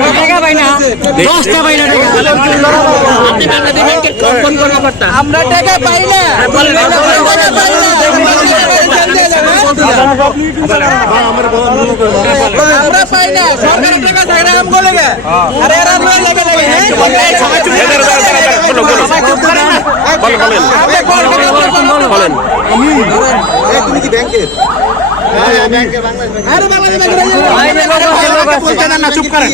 আমরা টাকা পাই না 10টা পাই না আমরা টাকা পাই না আমরা পাই না সরকারের টাকা ছাড়া আম বলে গে আরে এরা লয়ে লাগে বলেন তুমি কি ব্যাংকের আরে বাংলাদেশ ব্যাংকের না চুপ করেন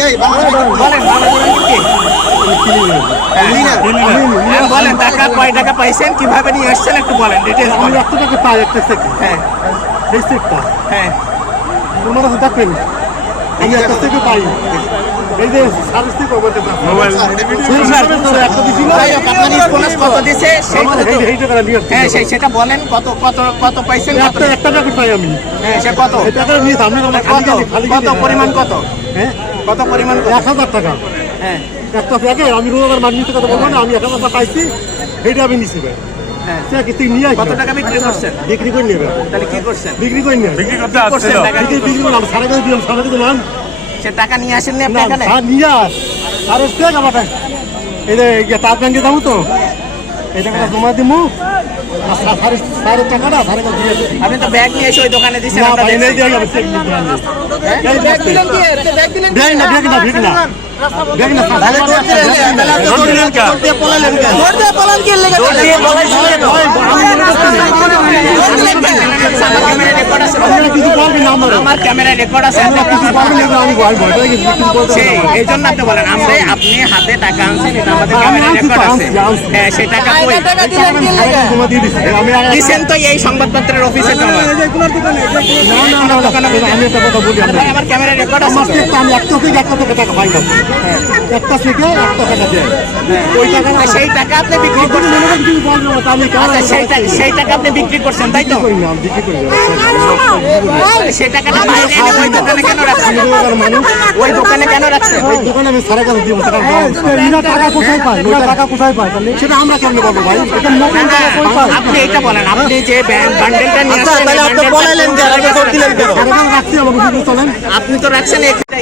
বলেন টাকা কয় টাকা পাইছেন কিভাবে নিয়ে আসছেন একটু বলেন ডিটেইলস আমি 100 টাকা পাই একটা সেকেন্ড হ্যাঁ এই সেটটা হ্যাঁ তোমার কাছে থাকবেন আমি একটা থেকে পাই এই যে সার্ভিস থেকে করতে পারবো মোবাইল একটা দিছিল আপনার বোনাস কত দিয়েছে সেই টাকা নিয়ে হ্যাঁ সেটা বলেন কত কত কত পাইছেন একটা টাকা পাই আমি হ্যাঁ সে কত টাকা নিয়ে সামনে কত পরিমাণ কত হ্যাঁ কত পরিমাণ 1000 টাকা হ্যাঁ একটা থেকে আমি রোজার মানিয়ে কথা বলবো না আমি 1000 টাকা পাইছি এইটা আমি নিছি ভাই হ্যাঁ সে কিছু নিয়ে কত টাকা বিক্রি করছেন বিক্রি করে নেবে তাহলে কি করছেন বিক্রি করে নেবে বিক্রি করতে আসছিল বিক্রি করলাম সারা করে দিলাম সারা করে দিলাম সে টাকা নিয়ে আসেন না আপনি এখানে হ্যাঁ নিয়ে আস আর ওই টাকা আমাকে এই যে তার ব্যাংকে যাবো তো এই টাকাটা জমা দিমু সাড়ে টাকাটা সাড়ে দিয়ে আপনি তো ব্যাগ নিয়ে এসে ওই দোকানে দিছেন না ভাই নেই দিয়ে যাবে চেক নিতে এই ব্যাগ দিলেন কি ব্যাগ দিলেন ব্যাগ না ব্যাগ না ব্যাগ না তাহলে দৌড় দিলেন কে দৌড় দিয়ে পলালেন কে দৌড় দিয়ে পলান কি লাগে দৌড় দিয়ে পলাইছিলেন ক্যামেরা রেকর্ড আছে কিছু বলবি না আমার ক্যামেরা রেকর্ড আছে আপনি কিছু বলবেন না আমি ভয় পেয়ে গেছি সেই এইজন্য আপনি বলেন আপনি হাতে টাকা আনছেন এটা আমাদের ক্যামেরা রেকর্ড আছে হ্যাঁ সেই টাকা কই টাকা দিলেন কি লাগে জমা দিয়ে দিছি আমি দিছেন তো এই সংবাদপত্রের অফিসে জমা না না দোকানে আমি একটা কথা বলি আমার ক্যামেরা রেকর্ড আছে আমি একটা থেকে টাকা পাই না একটা থেকে 1 টাকা দেয় ওই টাকা সেই টাকা আপনি বিক্রি করছেন সেই টাকা আপনি বিক্রি করছেন তাই তো বিক্রি করি সেই টাকাটা বাইরে এনে ওই দোকানে কেন রাখছেন ওই দোকানে কেন রাখছেন ওই দোকানে আমি সারা কাজ দিব টাকা কোথায় পাই টাকা কোথায় পাই তাহলে সেটা আমরা কেমনে বলবো ভাই এটা নতুন টাকা কই পাই আপনি এটা বলেন আপনি যে বান্ডেলটা নিয়ে আসছেন তাহলে আপনি বলাইলেন যে আগে দৌড় দিলেন কেন রাখছি আমাকে শুধু চলেন আপনি তো রাখছেন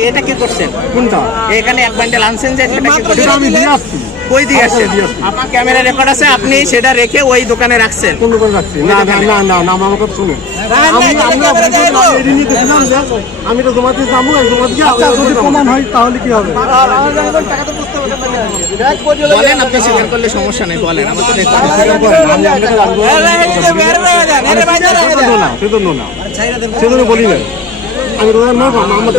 এটা কি করছেন কোনটা এখানে এক বান্ডেল আনছেন যে এটা কি করছেন আমি দিয়ে আসছি কই দিয়ে আসছেন আপনার ক্যামেরা রেকর্ড আছে আপনি সেটা রেখে ওই দোকানে রাখছেন কোন দোকানে রাখছি না না না না আমার কথা শুনুন আমি তো জমা দিয়ে যাবো জমা দিয়ে যদি প্রমাণ হয় তাহলে কি হবে বলেন আপনি স্বীকার করলে সমস্যা নেই বলেন আমার তো সেজন্য বলি না আমি রোজার মা মোহাম্মদ